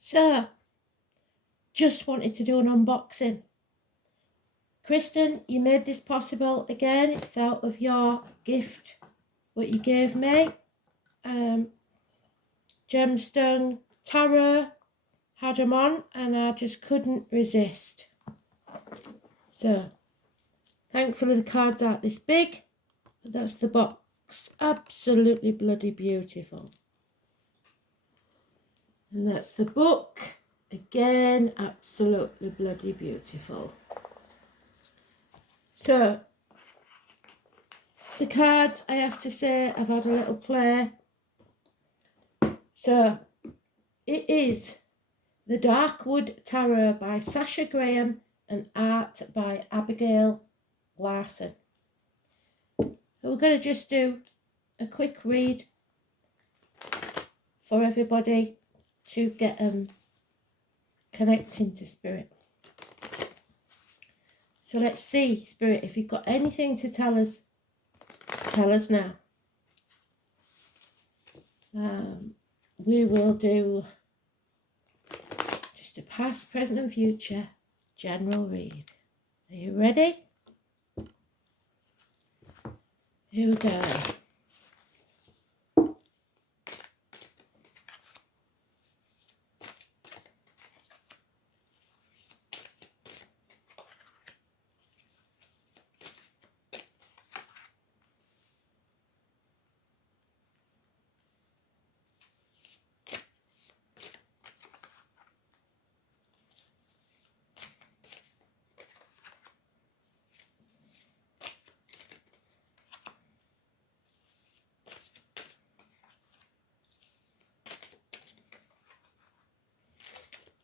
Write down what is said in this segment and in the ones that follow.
So, just wanted to do an unboxing. Kristen, you made this possible again. It's out of your gift, what you gave me. Gemstone Tarot, had them on and I just couldn't resist. So, thankfully the cards aren't this big, but that's the box. Absolutely bloody beautiful. And that's the book. Again, absolutely bloody beautiful. So, the cards, I have to say, I've had a little play. So, it is The Darkwood Tarot by Sasha Graham and art by Abigail Larson. So we're going to just do a quick read for everybody to get connecting to Spirit. So let's see, Spirit, if you've got anything to tell us now. We will do just a past, present and future general read. Are you ready? Here we go.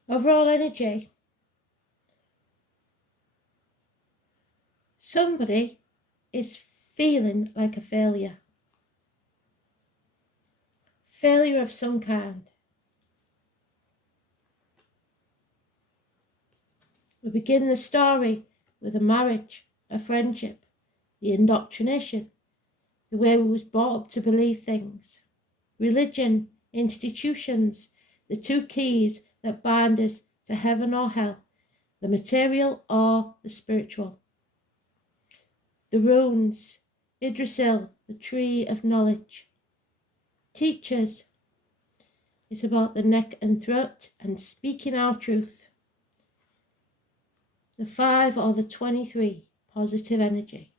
Overall energy. Somebody is feeling like a failure. Failure of some kind. We begin the story with a marriage, a friendship, the indoctrination, the way we was brought up to believe things, religion, institutions, the two keys that bind us to heaven or hell, the material or the spiritual. The runes, Yggdrasil, the tree of knowledge. Teachers, it's about the neck and throat and speaking our truth. The 5 or the 23, positive energy.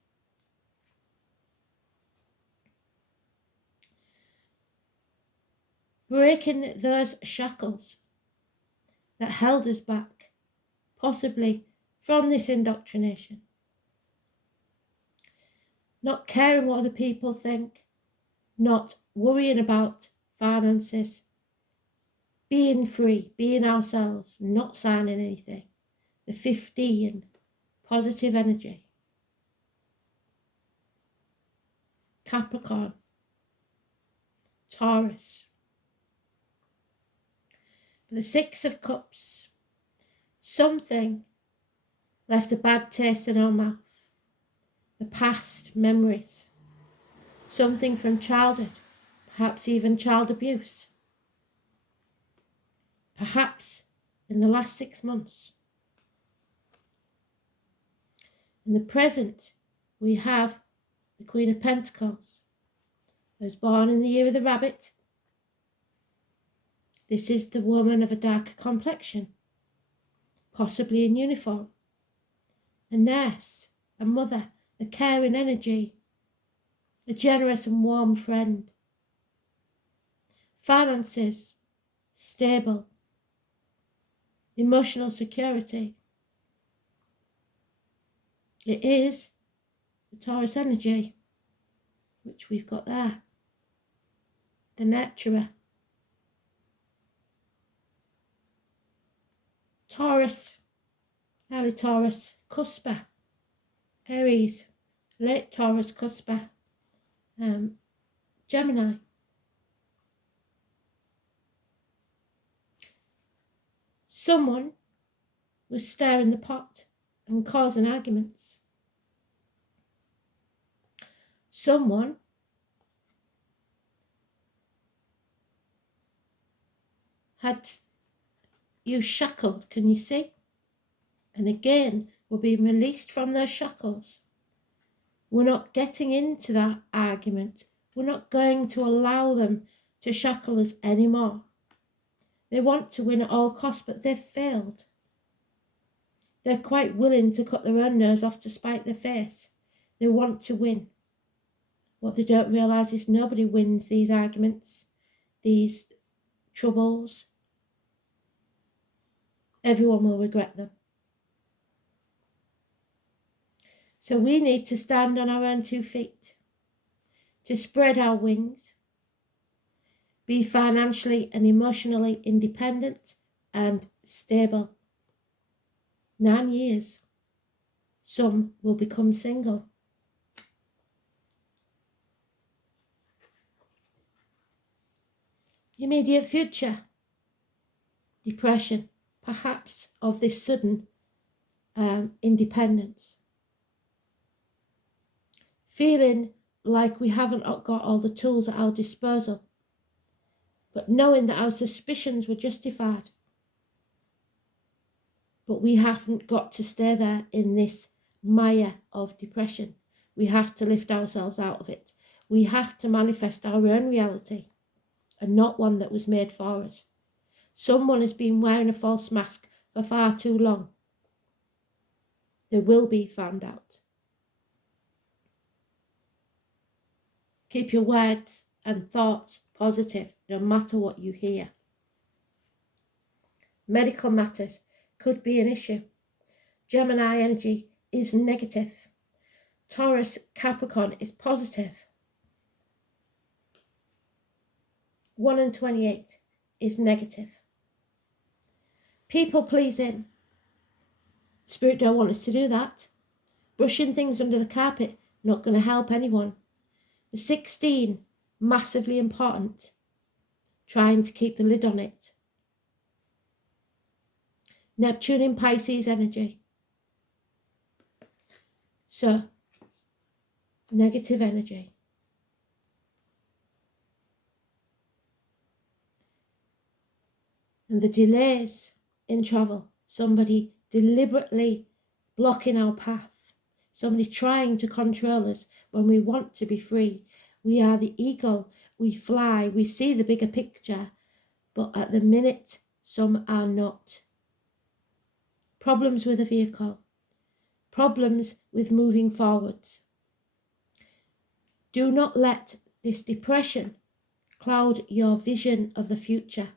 Breaking those shackles that held us back, possibly from this indoctrination. Not caring what other people think, not worrying about finances, being free, being ourselves, not signing anything. The 15, positive energy. Capricorn, Taurus. The 6 of Cups, something left a bad taste in our mouth. The past memories, something from childhood, perhaps even child abuse. Perhaps in the last 6 months. In the present, we have the Queen of Pentacles, who was born in the year of the rabbit. This is the woman of a darker complexion, possibly in uniform. A nurse, a mother, a caring energy, a generous and warm friend. Finances, stable. Emotional security. It is the Taurus energy, which we've got there. The nurturer. Taurus, early Taurus, cusper. Aries, late Taurus, cusper. Gemini. Someone was stirring the pot and causing arguments. Someone had you shackled, can you see? And again, we're being released from those shackles. We're not getting into that argument. We're not going to allow them to shackle us anymore. They want to win at all costs, but they've failed. They're quite willing to cut their own nose off to spite their face. They want to win. What they don't realise is nobody wins these arguments, these troubles. Everyone will regret them. So we need to stand on our own 2 feet, to spread our wings, be financially and emotionally independent and stable. 9 years. Some will become single. Immediate future. Depression, perhaps of this sudden independence. Feeling like we haven't got all the tools at our disposal, but knowing that our suspicions were justified. But we haven't got to stay there in this mire of depression. We have to lift ourselves out of it. We have to manifest our own reality and not one that was made for us. Someone has been wearing a false mask for far too long. They will be found out. Keep your words and thoughts positive, no matter what you hear. Medical matters could be an issue. Gemini energy is negative. Taurus Capricorn is positive. 1 and 28 is negative. People pleasing. Spirit don't want us to do that. Brushing things under the carpet, not going to help anyone. The 16, massively important. Trying to keep the lid on it. Neptune in Pisces energy. So, negative energy. And the delays in travel. Somebody deliberately blocking our path. Somebody trying to control us when we want to be free. We are the eagle. We fly. We see the bigger picture. But at the minute, some are not. Problems with a vehicle. Problems with moving forwards. Do not let this depression cloud your vision of the future.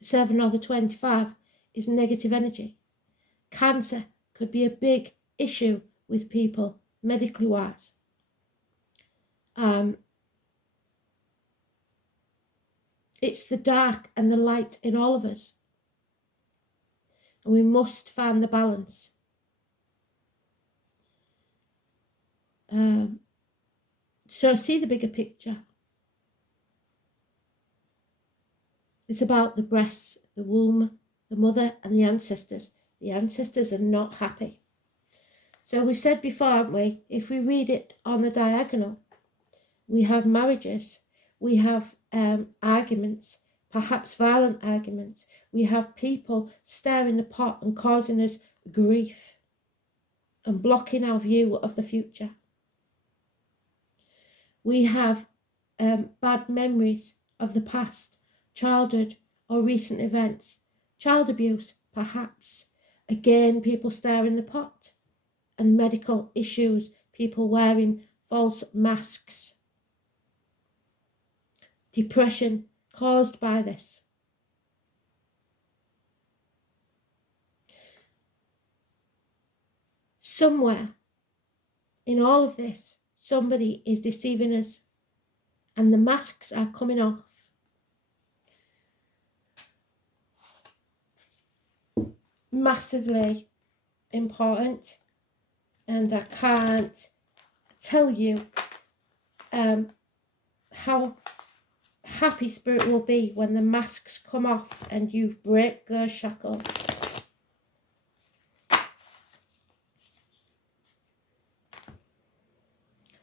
7 or the 25 is negative energy. Cancer could be a big issue with people, medically wise. It's the dark and the light in all of us. And we must find the balance. So see the bigger picture. It's about the breasts, the womb, the mother and the ancestors. The ancestors are not happy. So we've said before, haven't we, if we read it on the diagonal, we have marriages, we have arguments, perhaps violent arguments. We have people stirring the pot and causing us grief and blocking our view of the future. We have bad memories of the past, childhood or recent events, child abuse, perhaps. Again, people stirring the pot, and medical issues, people wearing false masks. Depression caused by this. Somewhere in all of this, somebody is deceiving us, and the masks are coming off. Massively important, and I can't tell you how happy Spirit will be when the masks come off and you've break those shackles.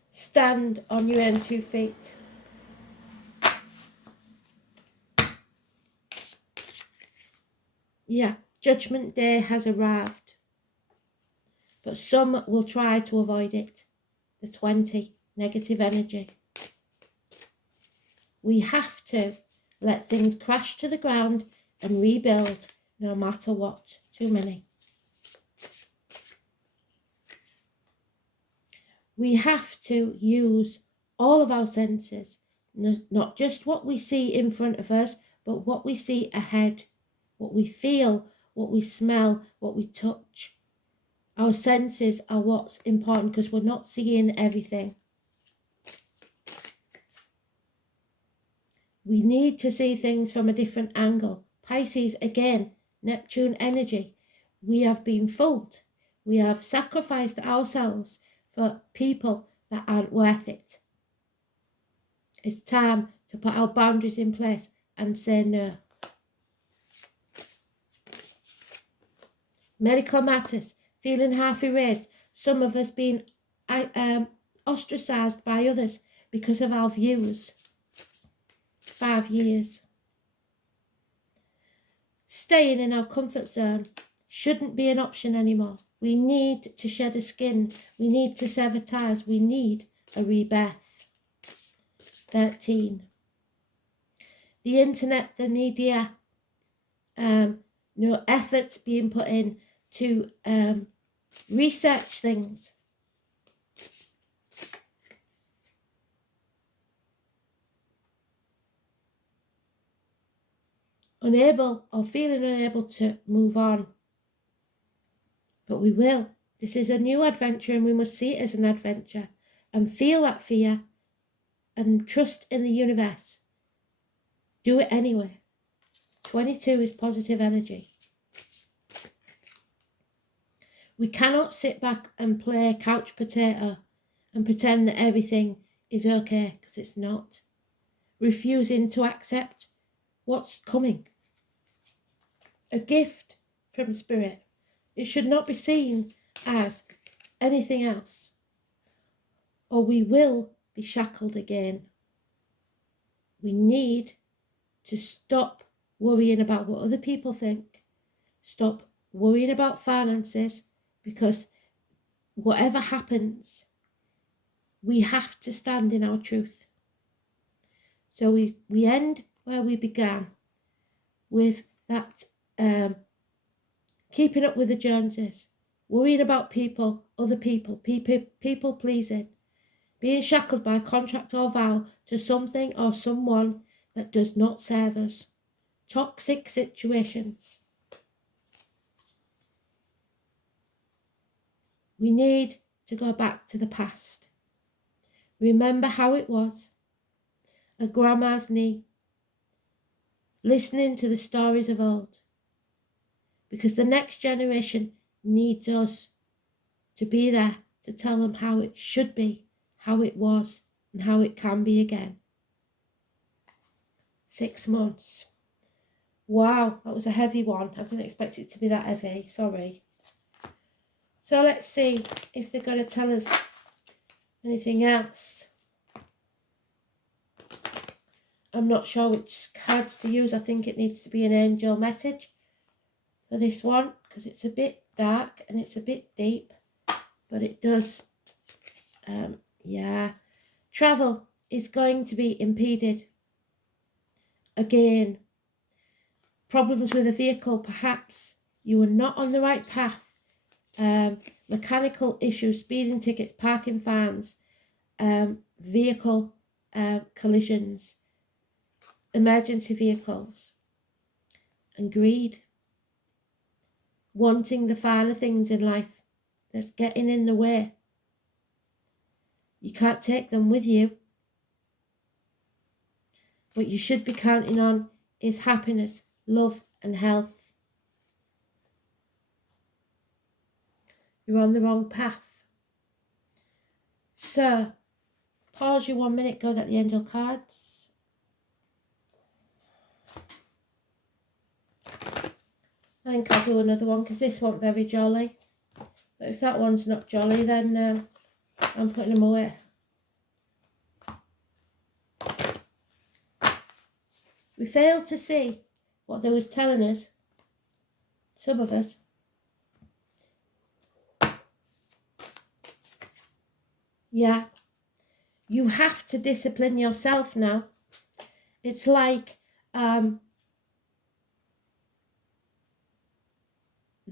Stand on your own 2 feet. Yeah, Judgment Day has arrived, but some will try to avoid it. The 20, negative energy. We have to let things crash to the ground and rebuild no matter what. Too many. We have to use all of our senses, not just what we see in front of us, but what we see ahead, what we feel, what we smell, what we touch. Our senses are what's important because we're not seeing everything. We need to see things from a different angle. Pisces, again, Neptune energy. We have been fooled. We have sacrificed ourselves for people that aren't worth it. It's time to put our boundaries in place and say no. Medical matters, feeling half erased. Some of us being ostracised by others because of our views. 5 years. Staying in our comfort zone shouldn't be an option anymore. We need to shed a skin. We need to sever ties. We need a rebirth. 13. The internet, the media, no effort being put in to research things. Unable or feeling unable to move on. But we will. This is a new adventure and we must see it as an adventure and feel that fear and trust in the universe. Do it anyway. 22 is positive energy. We cannot sit back and play couch potato and pretend that everything is okay, because it's not. Refusing to accept what's coming. A gift from Spirit. It should not be seen as anything else, or we will be shackled again. We need to stop worrying about what other people think. Stop worrying about finances, because whatever happens, we have to stand in our truth. So we end where we began, with that keeping up with the Joneses, worrying about people, other people, people pleasing, being shackled by contract or vow to something or someone that does not serve us. Toxic situations. We need to go back to the past. Remember how it was. A grandma's knee. Listening to the stories of old. Because the next generation needs us to be there to tell them how it should be, how it was, and how it can be again. 6 months. Wow, that was a heavy one. I didn't expect it to be that heavy, sorry. So let's see if they're going to tell us anything else. I'm not sure which cards to use. I think it needs to be an angel message for this one, because it's a bit dark and it's a bit deep, but it does, yeah. Travel is going to be impeded. Again, problems with a vehicle, perhaps you are not on the right path. Mechanical issues, speeding tickets, parking fines, vehicle collisions, emergency vehicles, and greed. Wanting the finer things in life that's getting in the way. You can't take them with you. What you should be counting on is happiness, love, and health. You're on the wrong path. So, pause you 1 minute, go get the angel cards. I think I'll do another one because this one's very jolly. But if that one's not jolly, then I'm putting them away. We failed to see what they was telling us some of us. Yeah, you have to discipline yourself now. It's like the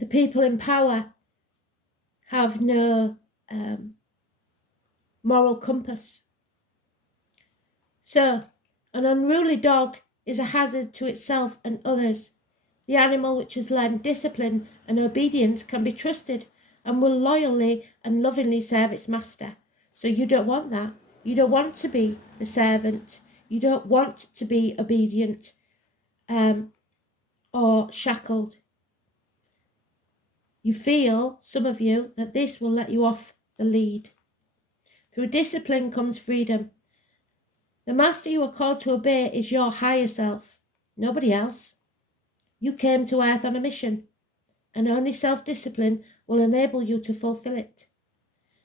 people in power have no moral compass. So, an unruly dog is a hazard to itself and others. The animal which has learned discipline and obedience can be trusted and will loyally and lovingly serve its master. So you don't want that. You don't want to be the servant. You don't want to be obedient or shackled. You feel, some of you, that this will let you off the lead. Through discipline comes freedom. The master you are called to obey is your higher self, nobody else. You came to earth on a mission, and only self-discipline will enable you to fulfill it.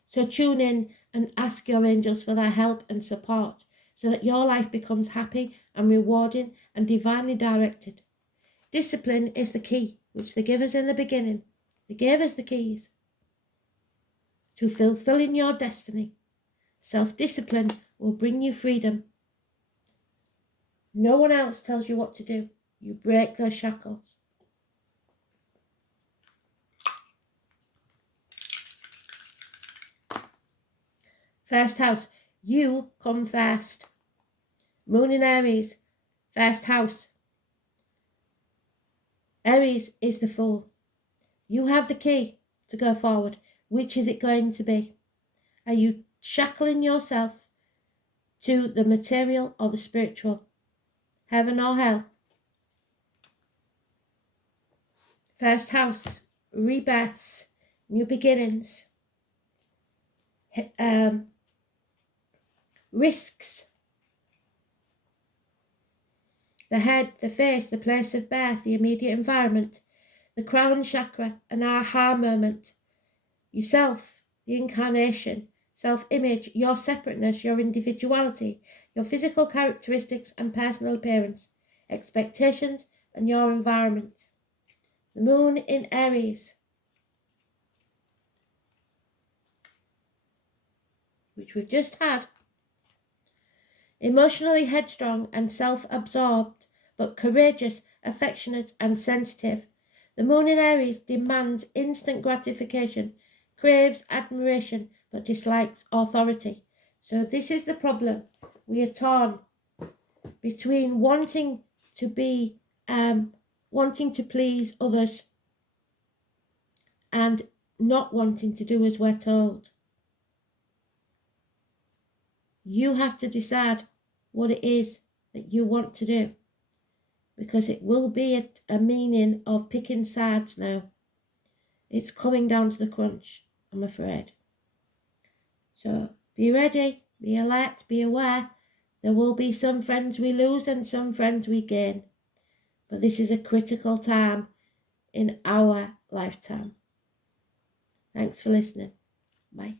So tune in and ask your angels for their help and support, so that your life becomes happy and rewarding and divinely directed. Discipline is the key, which they give us in the beginning. They gave us the keys to fulfilling your destiny. Self-discipline will bring you freedom. No one else tells you what to do. You break those shackles. First house, you come first. Moon in Aries, first house. Aries is the Fool. You have the key to go forward. Which is it going to be? Are you shackling yourself to the material or the spiritual? Heaven or hell? First house, rebirths, new beginnings, risks. The head, the face, the place of birth, the immediate environment, the crown chakra, an aha moment. Yourself, the incarnation, self-image, your separateness, your individuality, your physical characteristics and personal appearance, expectations and your environment. The moon in Aries, which we've just had. Emotionally headstrong and self-absorbed, but courageous, affectionate and sensitive. The moon in Aries demands instant gratification, craves admiration, but dislikes authority. So this is the problem. We are torn between wanting to please others and not wanting to do as we're told. You have to decide what it is that you want to do, because it will be a meaning of picking sides now. It's coming down to the crunch, I'm afraid. So be ready, be alert, be aware. There will be some friends we lose and some friends we gain. But this is a critical time in our lifetime. Thanks for listening. Bye.